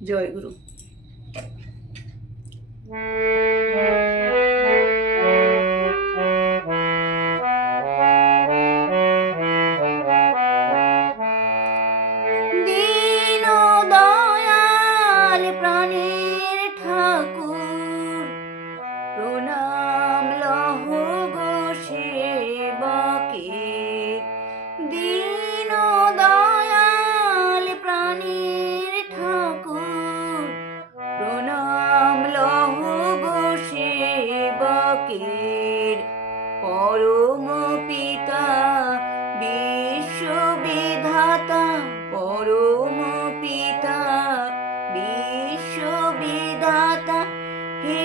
জয় গুরু সেবকের পরম পিতা বিশ্ববিধাতা পরম পিতা বিশ্ববিধাতা হে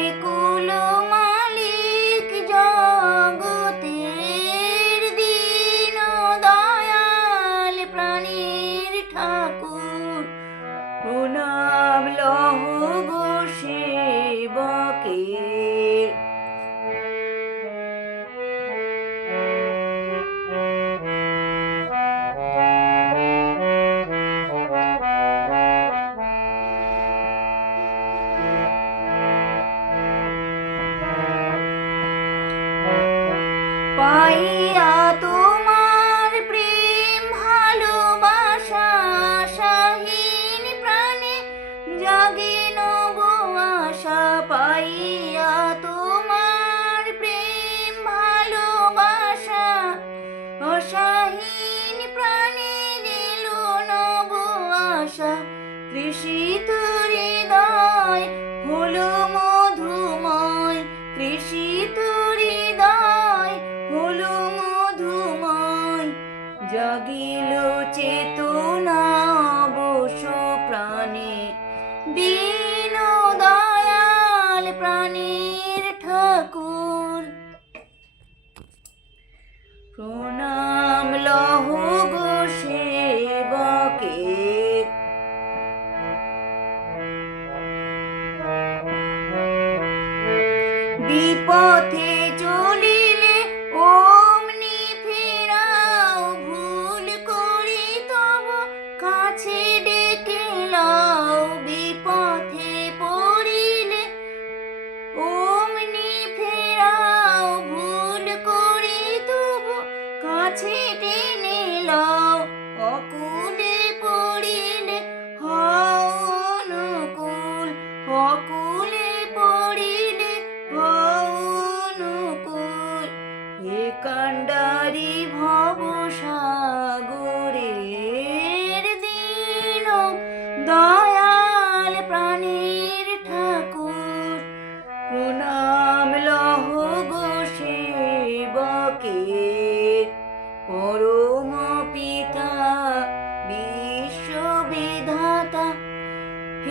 পাইয়া তোমার প্রেম ভালোবাসা, শাহীন প্রাণে জাগে নব আশা। পাইয়া তোমার প্রেম ভালোবাসা, অশাহীন প্রাণে দিল নব আশা। তৃষিত হৃদয় জাগিল চেতনা প্রাণে দীন দয়াল প্রাণীর ঠাকুর। প্রণাম লহ গো সেবকের বিপথে কাছে নিল অকুলে পড়িলে হনুকুল অকুলে পড়িলে হনুকুল এ কাণ্ডারি ভব